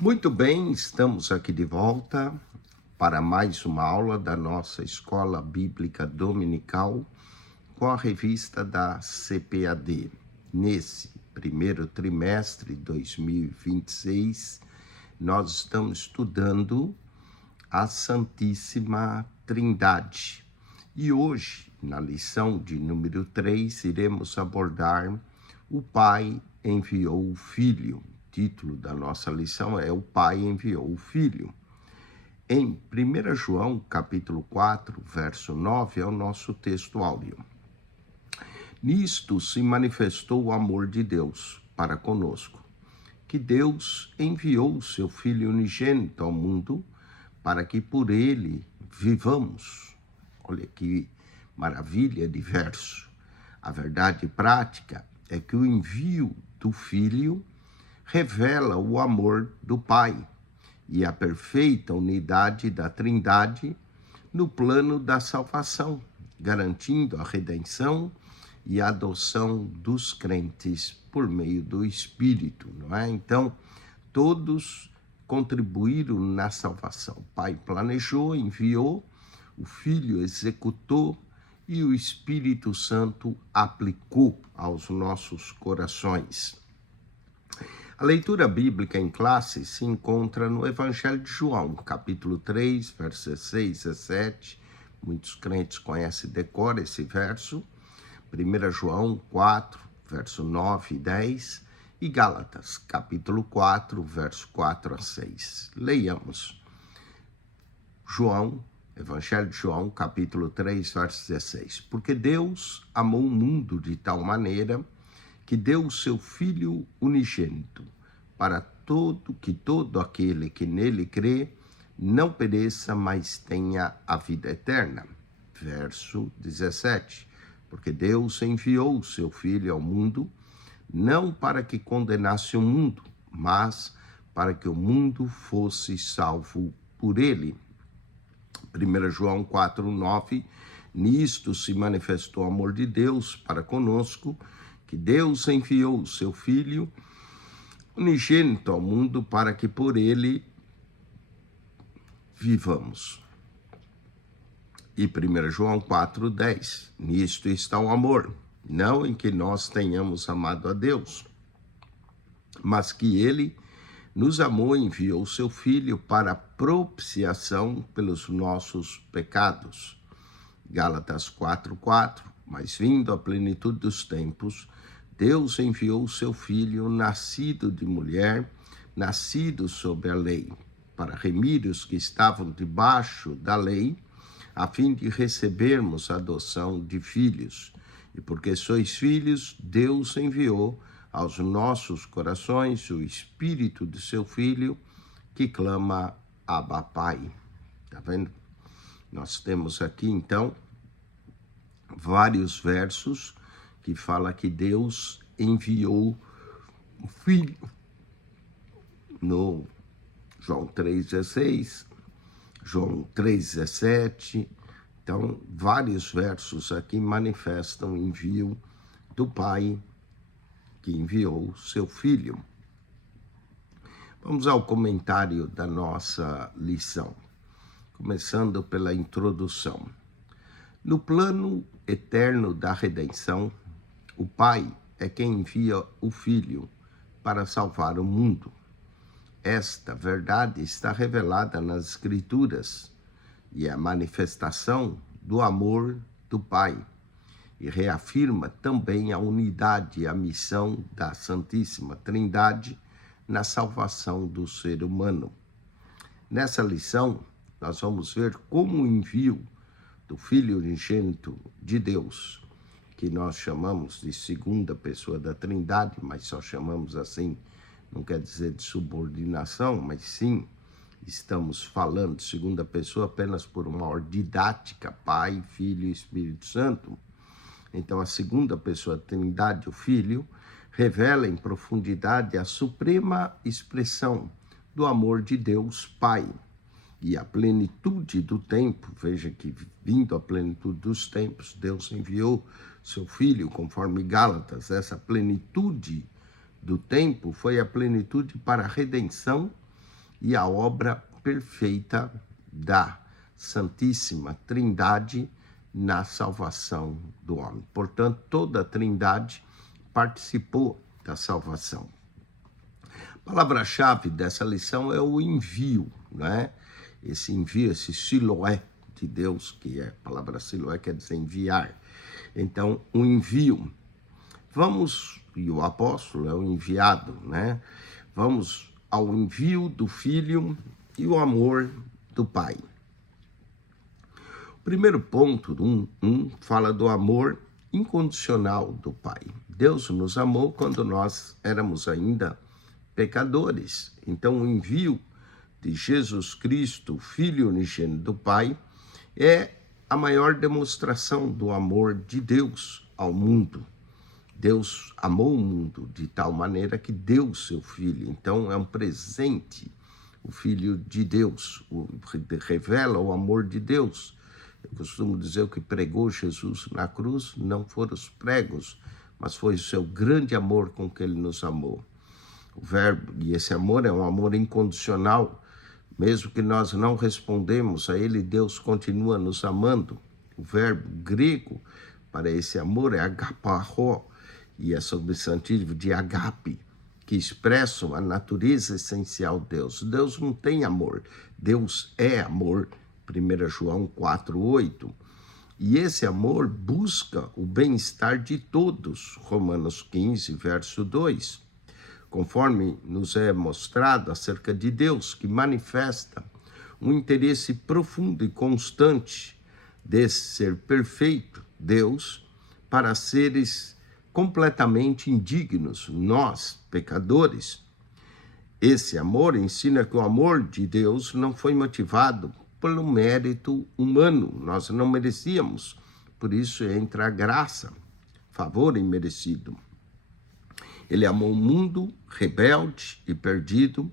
Muito bem, estamos aqui de volta para mais uma aula da nossa Escola Bíblica Dominical com a revista da CPAD. Nesse primeiro trimestre de 2026, nós estamos estudando a Santíssima Trindade. E hoje, na lição de número 3, iremos abordar o Pai enviou o Filho. O título da nossa lição é O Pai enviou o Filho. Em 1 João, capítulo 4, verso 9, é o nosso texto áureo. Nisto se manifestou o amor de Deus para conosco, que Deus enviou o seu Filho unigênito ao mundo para que por ele vivamos. Olha que maravilha de verso. A verdade prática é que o envio do Filho revela o amor do Pai e a perfeita unidade da Trindade no plano da salvação, garantindo a redenção e a adoção dos crentes por meio do Espírito, não é? Então, todos contribuíram na salvação. O Pai planejou, enviou, o Filho executou e o Espírito Santo aplicou aos nossos corações. A leitura bíblica em classe se encontra no Evangelho de João, capítulo 3, versos 6 a 7. Muitos crentes conhecem e decoram esse verso. 1 João 4, verso 9 e 10. E Gálatas, capítulo 4, verso 4 a 6. Leiamos. Evangelho de João, capítulo 3, verso 16. Porque Deus amou o mundo de tal maneira que deu o seu Filho unigênito, para todo aquele que nele crê não pereça, mas tenha a vida eterna. Verso 17. Porque Deus enviou o seu Filho ao mundo, não para que condenasse o mundo, mas para que o mundo fosse salvo por ele. 1 João 4, 9. Nisto se manifestou o amor de Deus para conosco, que Deus enviou o seu Filho unigênito ao mundo para que por ele vivamos. E 1 João 4, 10. Nisto está o amor, não em que nós tenhamos amado a Deus, mas que ele nos amou e enviou o seu Filho para propiciação pelos nossos pecados. Gálatas 4, 4. Mas vindo a plenitude dos tempos, Deus enviou o seu Filho, nascido de mulher, nascido sob a lei, para remir os que estavam debaixo da lei, a fim de recebermos a adoção de filhos. E porque sois filhos, Deus enviou aos nossos corações o Espírito de seu Filho, que clama Abba Pai. Tá vendo? Nós temos aqui, então, vários versos que fala que Deus enviou o Filho. No João 3,16, João 3,17. Então, vários versos aqui manifestam o envio do Pai que enviou seu Filho. Vamos ao comentário da nossa lição, começando pela introdução. No plano eterno da redenção, o Pai é quem envia o Filho para salvar o mundo. Esta verdade está revelada nas Escrituras e é a manifestação do amor do Pai e reafirma também a unidade e a missão da Santíssima Trindade na salvação do ser humano. Nessa lição, nós vamos ver como o envio do Filho unigênito de Deus, que nós chamamos de segunda pessoa da Trindade, mas só chamamos assim, não quer dizer de subordinação, mas sim, estamos falando de segunda pessoa apenas por uma ordem didática, Pai, Filho e Espírito Santo. Então, a segunda pessoa da Trindade, o Filho, revela em profundidade a suprema expressão do amor de Deus Pai. E a plenitude do tempo, veja que vindo a plenitude dos tempos, Deus enviou seu Filho, conforme Gálatas. Essa plenitude do tempo foi a plenitude para a redenção e a obra perfeita da Santíssima Trindade na salvação do homem. Portanto, toda a Trindade participou da salvação. A palavra-chave dessa lição é o envio, né? Esse envio, esse Siloé de Deus, que é a palavra Siloé quer dizer enviar. Então, o envio. Vamos, e o apóstolo é o enviado, né? Vamos ao envio do Filho e o amor do Pai. O primeiro ponto, fala do amor incondicional do Pai. Deus nos amou quando nós éramos ainda pecadores. Então, o envio de Jesus Cristo, Filho unigênito do Pai, é a maior demonstração do amor de Deus ao mundo. Deus amou o mundo de tal maneira que deu o seu Filho. Então, é um presente. O Filho de Deus revela o amor de Deus. Eu costumo dizer o que pregou Jesus na cruz não foram os pregos, mas foi o seu grande amor com que ele nos amou. O verbo, e esse amor é um amor incondicional, mesmo que nós não respondemos a ele, Deus continua nos amando. O verbo grego para esse amor é agapao, e é substantivo de agape, que expressam a natureza essencial de Deus. Deus não tem amor, Deus é amor, 1 João 4:8. E esse amor busca o bem-estar de todos, Romanos 15, verso 2. Conforme nos é mostrado acerca de Deus, que manifesta um interesse profundo e constante desse ser perfeito, Deus, para seres completamente indignos, nós, pecadores. Esse amor ensina que o amor de Deus não foi motivado pelo mérito humano, nós não merecíamos, por isso entra a graça, favor imerecido. Ele amou o mundo rebelde e perdido,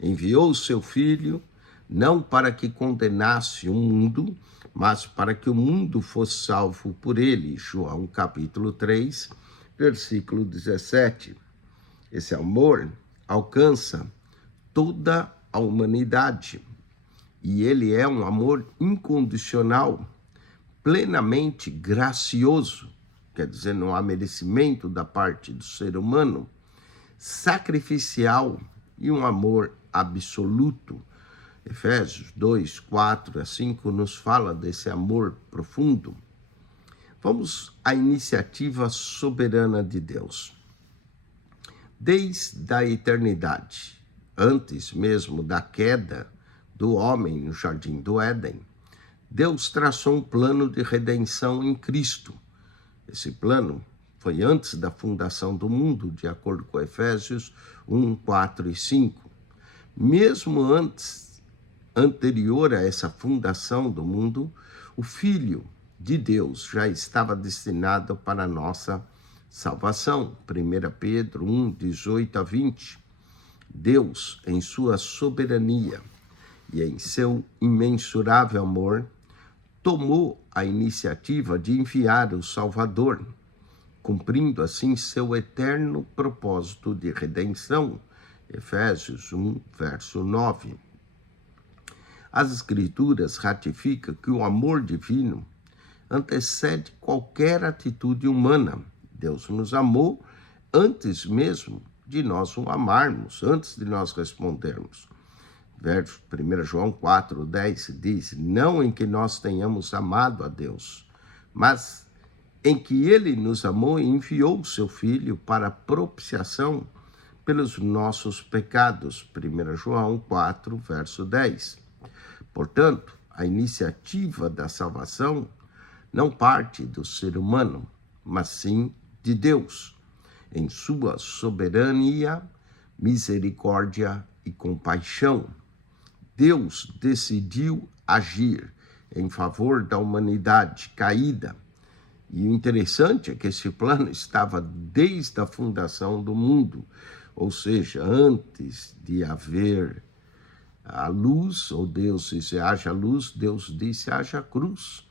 enviou o seu Filho, não para que condenasse o mundo, mas para que o mundo fosse salvo por ele. João capítulo 3, versículo 17. Esse amor alcança toda a humanidade e ele é um amor incondicional, plenamente gracioso. Quer dizer, não há merecimento da parte do ser humano, sacrificial e um amor absoluto. Efésios 2, 4 a 5 nos fala desse amor profundo. Vamos à iniciativa soberana de Deus. Desde a eternidade, antes mesmo da queda do homem no jardim do Éden, Deus traçou um plano de redenção em Cristo. Esse plano foi antes da fundação do mundo, de acordo com Efésios 1, 4 e 5. Mesmo anterior a essa fundação do mundo, o Filho de Deus já estava destinado para a nossa salvação. 1 Pedro 1, 18 a 20. Deus, em sua soberania e em seu imensurável amor, tomou a iniciativa de enviar o Salvador, cumprindo assim seu eterno propósito de redenção. Efésios 1, verso 9. As Escrituras ratificam que o amor divino antecede qualquer atitude humana. Deus nos amou antes mesmo de nós o amarmos, antes de nós respondermos. Verso 1 João 4, 10 diz, não em que nós tenhamos amado a Deus, mas em que ele nos amou e enviou o seu Filho para propiciação pelos nossos pecados. 1 João 4, verso 10. Portanto, a iniciativa da salvação não parte do ser humano, mas sim de Deus, em sua soberania, misericórdia e compaixão. Deus decidiu agir em favor da humanidade caída. E o interessante é que esse plano estava desde a fundação do mundo, ou seja, antes de haver a luz, ou Deus disse haja luz, Deus disse haja cruz.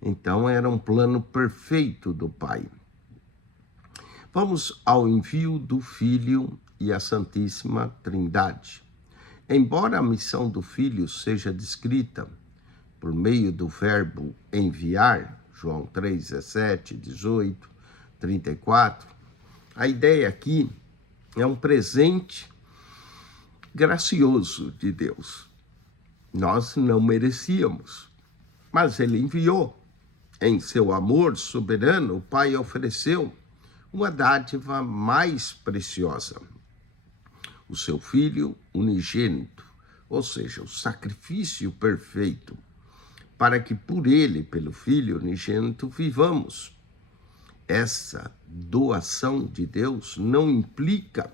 Então era um plano perfeito do Pai. Vamos ao envio do Filho e a Santíssima Trindade. Embora a missão do Filho seja descrita por meio do verbo enviar, João 3, 17, 18, 34, a ideia aqui é um presente gracioso de Deus. Nós não merecíamos, mas Ele enviou. Em seu amor soberano, o Pai ofereceu uma dádiva mais preciosa, o seu Filho unigênito, ou seja, o sacrifício perfeito, para que por ele, pelo Filho unigênito, vivamos. Essa doação de Deus não implica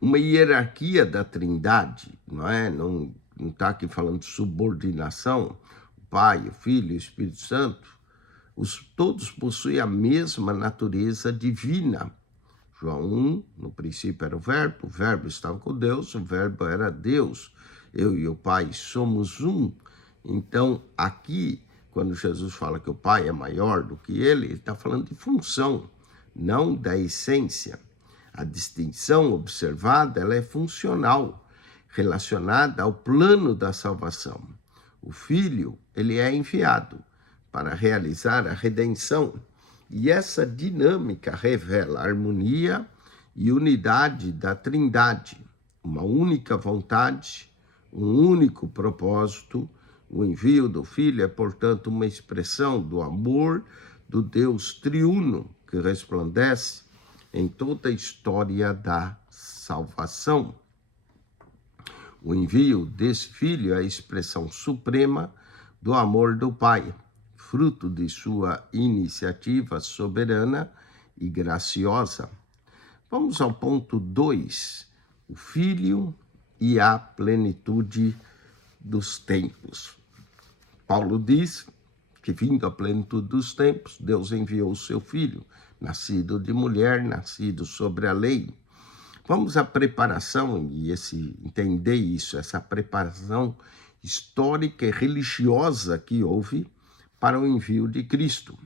uma hierarquia da Trindade, não é? Não está aqui falando de subordinação, o Pai, o Filho e o Espírito Santo. Todos possuem a mesma natureza divina. João 1, no princípio era o Verbo estava com Deus, o Verbo era Deus. Eu e o Pai somos um. Então, aqui, quando Jesus fala que o Pai é maior do que ele está falando de função, não da essência. A distinção observada, ela é funcional, relacionada ao plano da salvação. O Filho, ele é enviado para realizar a redenção. E essa dinâmica revela a harmonia e unidade da Trindade, uma única vontade, um único propósito. O envio do Filho é, portanto, uma expressão do amor do Deus triuno que resplandece em toda a história da salvação. O envio desse Filho é a expressão suprema do amor do Pai, fruto de sua iniciativa soberana e graciosa. Vamos ao ponto 2, o Filho e a plenitude dos tempos. Paulo diz que, vindo a plenitude dos tempos, Deus enviou o seu Filho, nascido de mulher, nascido sobre a lei. Vamos à preparação e entender isso, essa preparação histórica e religiosa que houve para o envio de Cristo.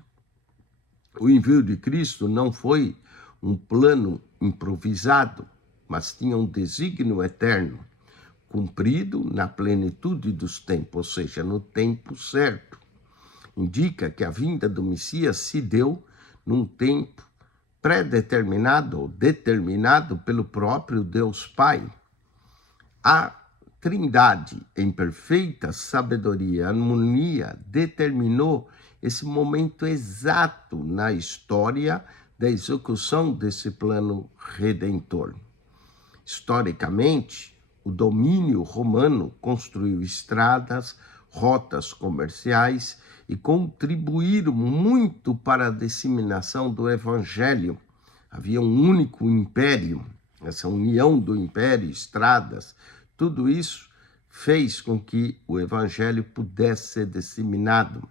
O envio de Cristo não foi um plano improvisado, mas tinha um desígnio eterno, cumprido na plenitude dos tempos, ou seja, no tempo certo. Indica que a vinda do Messias se deu num tempo pré-determinado ou determinado pelo próprio Deus Pai. A Trindade, em perfeita sabedoria e harmonia, determinou esse momento exato na história da execução desse plano redentor. Historicamente, o domínio romano construiu estradas, rotas comerciais e contribuíram muito para a disseminação do evangelho. Havia um único império, essa união do império, estradas, tudo isso fez com que o evangelho pudesse ser disseminado.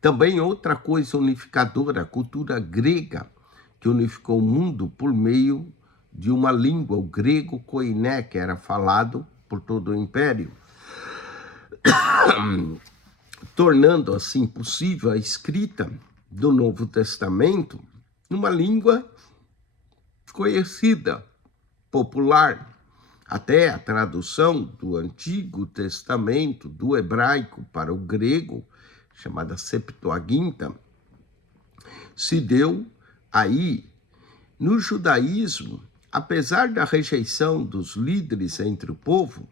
Também outra coisa unificadora, a cultura grega, que unificou o mundo por meio de uma língua, o grego koiné, que era falado por todo o império, tornando assim possível a escrita do Novo Testamento numa língua conhecida, popular. Até a tradução do Antigo Testamento do hebraico para o grego, chamada Septuaginta, se deu aí. No judaísmo, apesar da rejeição dos líderes entre o povo,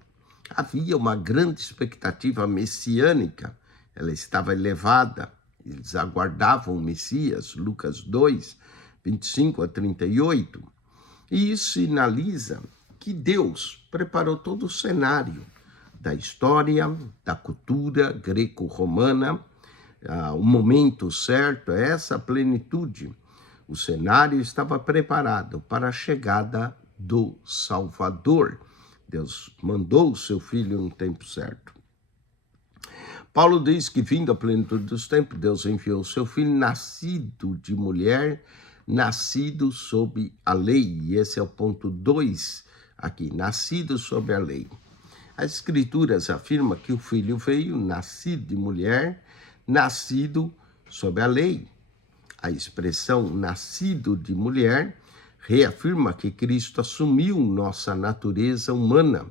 havia uma grande expectativa messiânica. Ela estava elevada, eles aguardavam o Messias, Lucas 2, 25 a 38. E isso sinaliza que Deus preparou todo o cenário da história, da cultura greco-romana. O momento certo é essa plenitude. O cenário estava preparado para a chegada do Salvador. Deus mandou o seu Filho no tempo certo. Paulo diz que, vindo à plenitude dos tempos, Deus enviou o seu Filho, nascido de mulher, nascido sob a lei. E esse é o ponto 2 aqui, nascido sob a lei. As Escrituras afirmam que o Filho veio, nascido de mulher, nascido sob a lei. A expressão nascido de mulher reafirma que Cristo assumiu nossa natureza humana.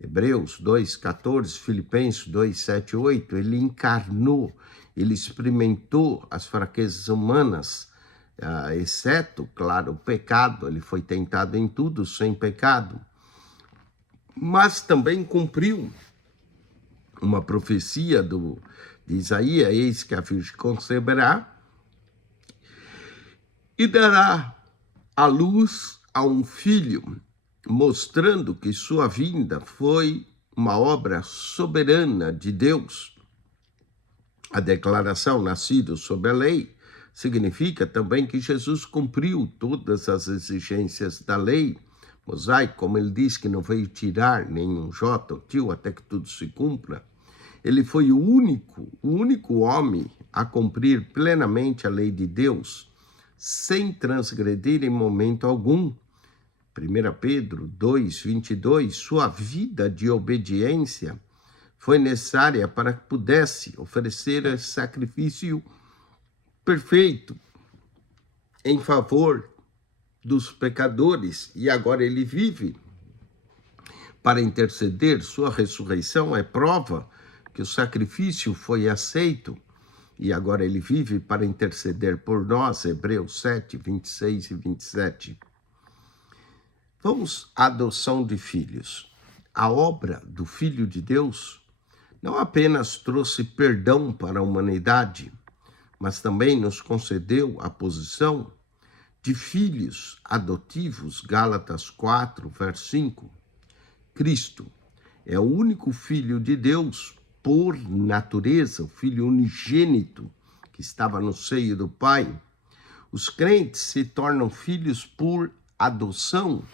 Hebreus 2,14, Filipenses 2, 7, 8, ele encarnou, ele experimentou as fraquezas humanas, exceto, claro, o pecado. Ele foi tentado em tudo sem pecado, mas também cumpriu uma profecia de Isaías: eis que a Virgem conceberá e dará à luz a um filho, mostrando que sua vinda foi uma obra soberana de Deus. A declaração nascido sob a lei significa também que Jesus cumpriu todas as exigências da lei mosaico, como ele diz que não veio tirar nenhum jota ou tio até que tudo se cumpra. Ele foi o único homem a cumprir plenamente a lei de Deus, sem transgredir em momento algum. 1 Pedro 2, 22, sua vida de obediência foi necessária para que pudesse oferecer esse sacrifício perfeito em favor dos pecadores, e agora ele vive para interceder. Sua ressurreição é prova que o sacrifício foi aceito, e agora ele vive para interceder por nós. Hebreus 7, 26 e 27. Vamos à adoção de filhos. A obra do Filho de Deus não apenas trouxe perdão para a humanidade, mas também nos concedeu a posição de filhos adotivos. Gálatas 4, verso 5. Cristo é o único Filho de Deus por natureza, o Filho unigênito que estava no seio do Pai. Os crentes se tornam filhos por adoção.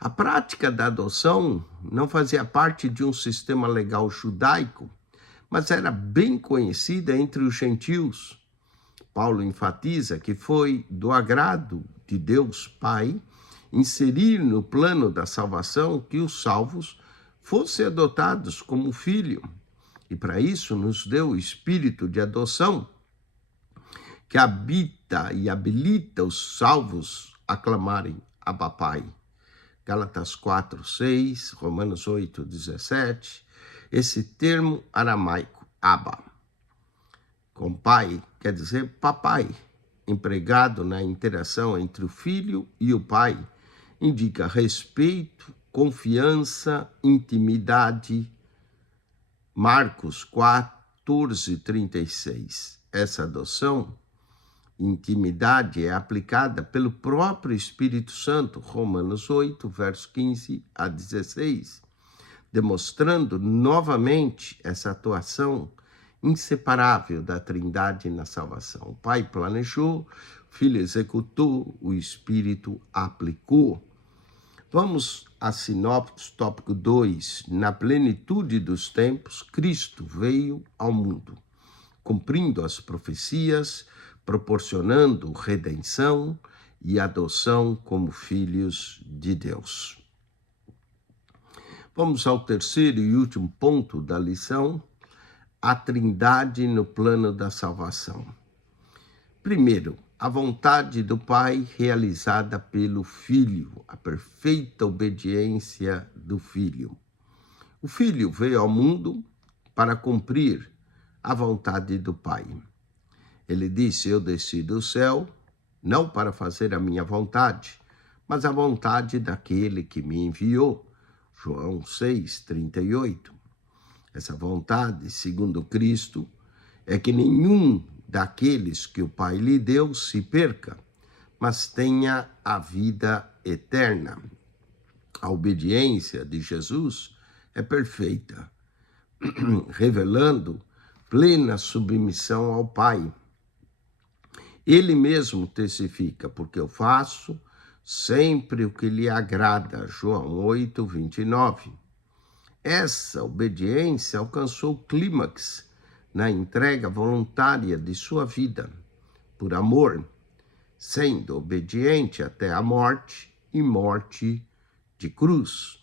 A prática da adoção não fazia parte de um sistema legal judaico, mas era bem conhecida entre os gentios. Paulo enfatiza que foi do agrado de Deus Pai inserir no plano da salvação que os salvos fossem adotados como filho. E para isso nos deu o espírito de adoção, que habita e habilita os salvos a clamarem Abba Pai. Gálatas 4, 6, Romanos 8, 17. Esse termo aramaico, Abba, com pai, quer dizer papai, empregado na interação entre o filho e o pai, indica respeito, confiança, intimidade. Marcos 14, 36. Essa adoção, intimidade, é aplicada pelo próprio Espírito Santo. Romanos 8, verso 15 a 16. Demonstrando novamente essa atuação inseparável da Trindade na salvação. O Pai planejou, o Filho executou, o Espírito aplicou. Vamos a sinopse, tópico 2. Na plenitude dos tempos, Cristo veio ao mundo, cumprindo as profecias, proporcionando redenção e adoção como filhos de Deus. Vamos ao terceiro e último ponto da lição: a Trindade no plano da salvação. Primeiro, a vontade do Pai realizada pelo Filho, a perfeita obediência do Filho. O Filho veio ao mundo para cumprir a vontade do Pai. Ele disse: eu desci do céu, não para fazer a minha vontade, mas a vontade daquele que me enviou. João 6, 38. Essa vontade, segundo Cristo, é que nenhum daqueles que o Pai lhe deu se perca, mas tenha a vida eterna. A obediência de Jesus é perfeita, revelando plena submissão ao Pai. Ele mesmo testifica: porque eu faço sempre o que lhe agrada. João 8, 29. Essa obediência alcançou o clímax na entrega voluntária de sua vida, por amor, sendo obediente até a morte e morte de cruz.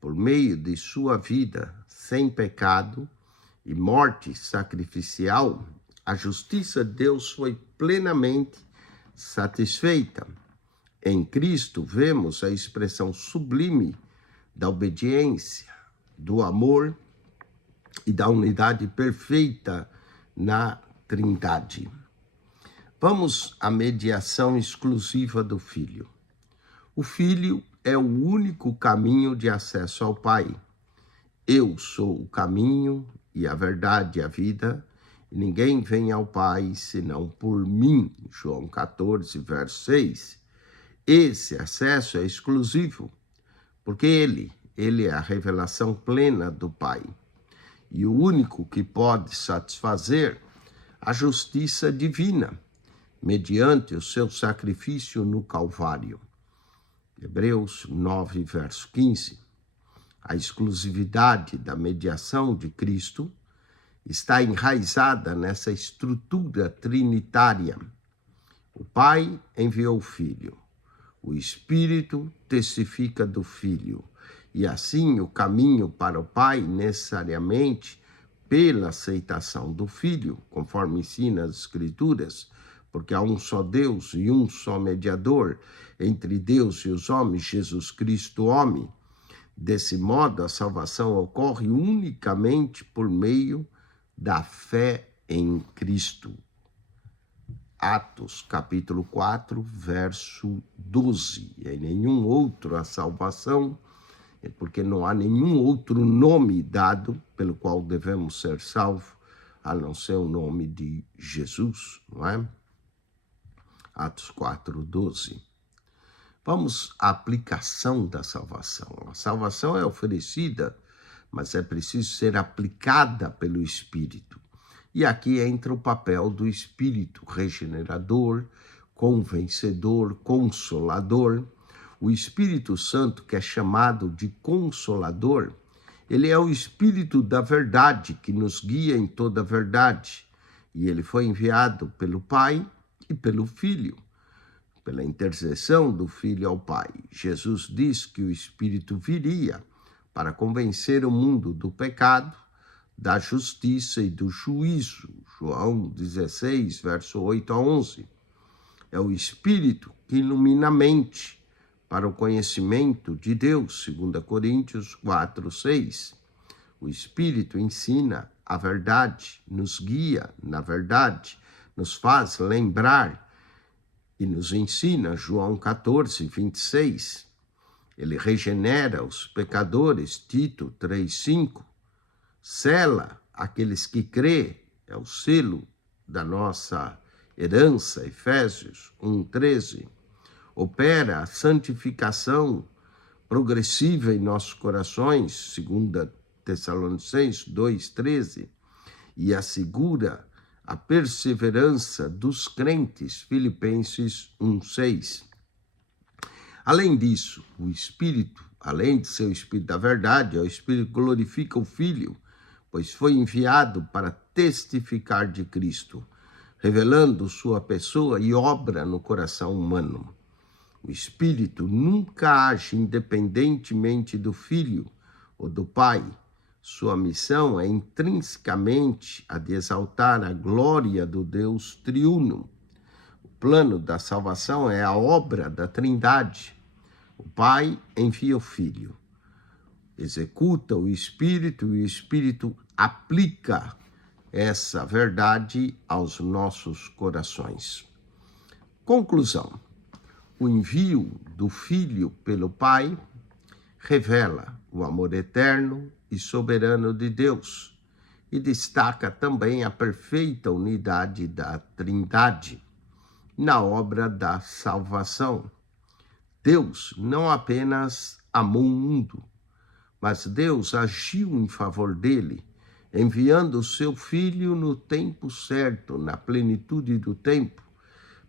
Por meio de sua vida sem pecado e morte sacrificial, a justiça de Deus foi plenamente satisfeita. Em Cristo vemos a expressão sublime da obediência, do amor e da unidade perfeita na Trindade. Vamos à mediação exclusiva do Filho. O Filho é o único caminho de acesso ao Pai. Eu sou o caminho e a verdade e a vida, e ninguém vem ao Pai senão por mim. João 14, verso 6. Esse acesso é exclusivo, porque ele é a revelação plena do Pai, e o único que pode satisfazer a justiça divina, mediante o seu sacrifício no Calvário. Hebreus 9, verso 15. A exclusividade da mediação de Cristo está enraizada nessa estrutura trinitária. O Pai enviou o Filho, o Espírito testifica do Filho, e assim o caminho para o Pai necessariamente pela aceitação do Filho, conforme ensina as Escrituras, porque há um só Deus e um só mediador entre Deus e os homens, Jesus Cristo, homem. Desse modo, a salvação ocorre unicamente por meio da fé em Cristo. Atos, capítulo 4, verso 12. Em nenhum outro a salvação, porque não há nenhum outro nome dado pelo qual devemos ser salvos, a não ser o nome de Jesus, não é? Atos 4, 12. Vamos à aplicação da salvação. A salvação é oferecida, mas é preciso ser aplicada pelo Espírito. E aqui entra o papel do Espírito regenerador, convencedor, consolador. O Espírito Santo, que é chamado de Consolador, ele é o Espírito da verdade que nos guia em toda a verdade. E ele foi enviado pelo Pai e pelo Filho, pela intercessão do Filho ao Pai. Jesus diz que o Espírito viria para convencer o mundo do pecado, da justiça e do juízo. João 16, verso 8 a 11. É o Espírito que ilumina a mente para o conhecimento de Deus, 2 Coríntios 4, 6. O Espírito ensina a verdade, nos guia na verdade, nos faz lembrar e nos ensina, João 14, 26. Ele regenera os pecadores, Tito 3, 5. Sela aqueles que crê, é o selo da nossa herança, Efésios 1, 13. Opera a santificação progressiva em nossos corações, 2 Tessalonicenses 2, 13. E assegura a perseverança dos crentes, Filipenses 1, 6. Além disso, o Espírito, além de ser o Espírito da verdade, é o Espírito que glorifica o Filho, pois foi enviado para testificar de Cristo, revelando sua pessoa e obra no coração humano. O Espírito nunca age independentemente do Filho ou do Pai. Sua missão é intrinsecamente a de exaltar a glória do Deus triuno. O plano da salvação é a obra da Trindade. O Pai envia o Filho, executa o Espírito e o Espírito aplica essa verdade aos nossos corações. Conclusão: o envio do Filho pelo Pai revela o amor eterno e soberano de Deus e destaca também a perfeita unidade da Trindade na obra da salvação. Deus não apenas amou o mundo, mas Deus agiu em favor dele, enviando o seu Filho no tempo certo, na plenitude do tempo,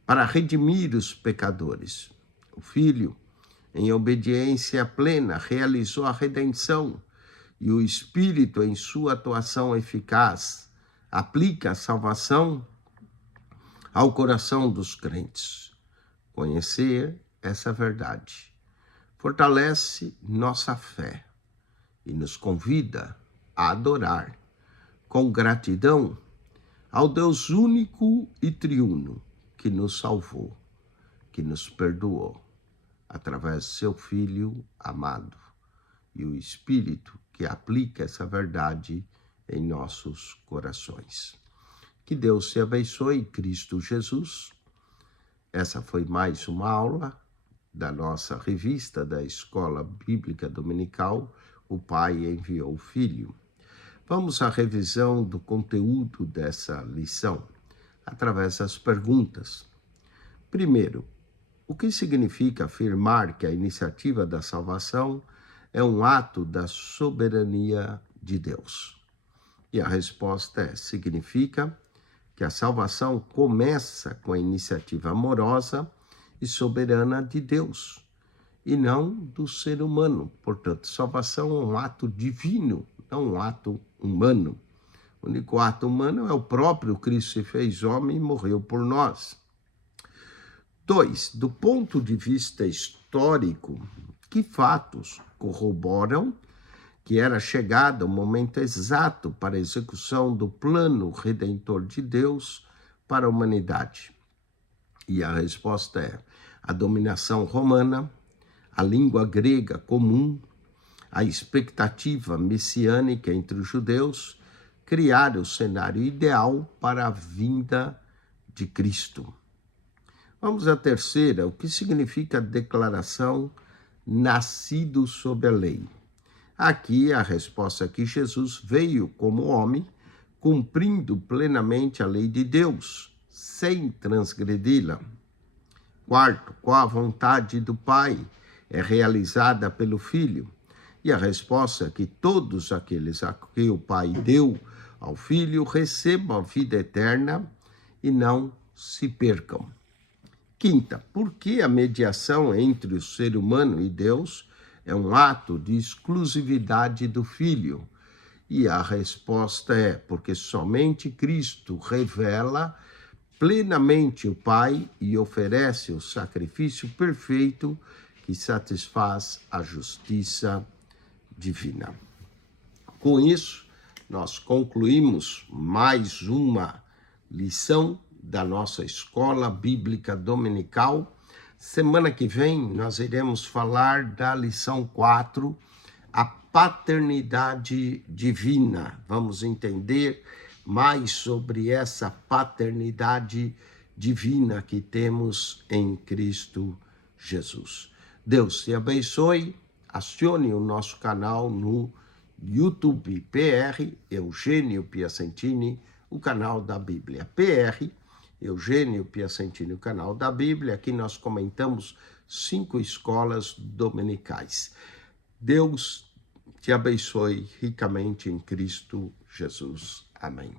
para redimir os pecadores. O Filho, em obediência plena, realizou a redenção, e o Espírito, em sua atuação eficaz, aplica a salvação ao coração dos crentes. Conhecer essa verdade fortalece nossa fé e nos convida a adorar com gratidão ao Deus único e triuno que nos salvou, que nos perdoou através de seu Filho amado, e o Espírito que aplica essa verdade em nossos corações. Que Deus te abençoe em Cristo Jesus. Essa foi mais uma aula da nossa revista da Escola Bíblica Dominical, O Pai Enviou o Filho. Vamos à revisão do conteúdo dessa lição, através das perguntas. Primeiro, o que significa afirmar que a iniciativa da salvação é um ato da soberania de Deus? E a resposta é: significa que a salvação começa com a iniciativa amorosa e soberana de Deus, e não do ser humano. Portanto, salvação é um ato divino, não um ato humano. O único ato humano é o próprio Cristo se fez homem e morreu por nós. 2. Do ponto de vista histórico, que fatos corroboram que era chegado o momento exato para a execução do plano redentor de Deus para a humanidade? E a resposta é: a dominação romana, a língua grega comum, a expectativa messiânica entre os judeus criaram o cenário ideal para a vinda de Cristo. Vamos à terceira: o que significa a declaração nascido sob a lei? Aqui a resposta é que Jesus veio como homem, cumprindo plenamente a lei de Deus, sem transgredi-la. Quarto, qual a vontade do Pai é realizada pelo Filho? E a resposta é que todos aqueles a que o Pai deu ao Filho recebam a vida eterna e não se percam. Quinta, por que a mediação entre o ser humano e Deus é um ato de exclusividade do Filho? E a resposta é: porque somente Cristo revela plenamente o Pai e oferece o sacrifício perfeito que satisfaz a justiça divina. Com isso, nós concluímos mais uma lição da nossa Escola Bíblica Dominical. Semana que vem nós iremos falar da lição 4, a paternidade divina. Vamos entender mais sobre essa paternidade divina que temos em Cristo Jesus. Deus te abençoe. Acione o nosso canal no YouTube, PR Eugênio Piacentini, o canal da Bíblia. PR Eugênio Piacentini, o canal da Bíblia. Aqui nós comentamos 5 escolas dominicais. Deus te abençoe ricamente em Cristo Jesus. Amém.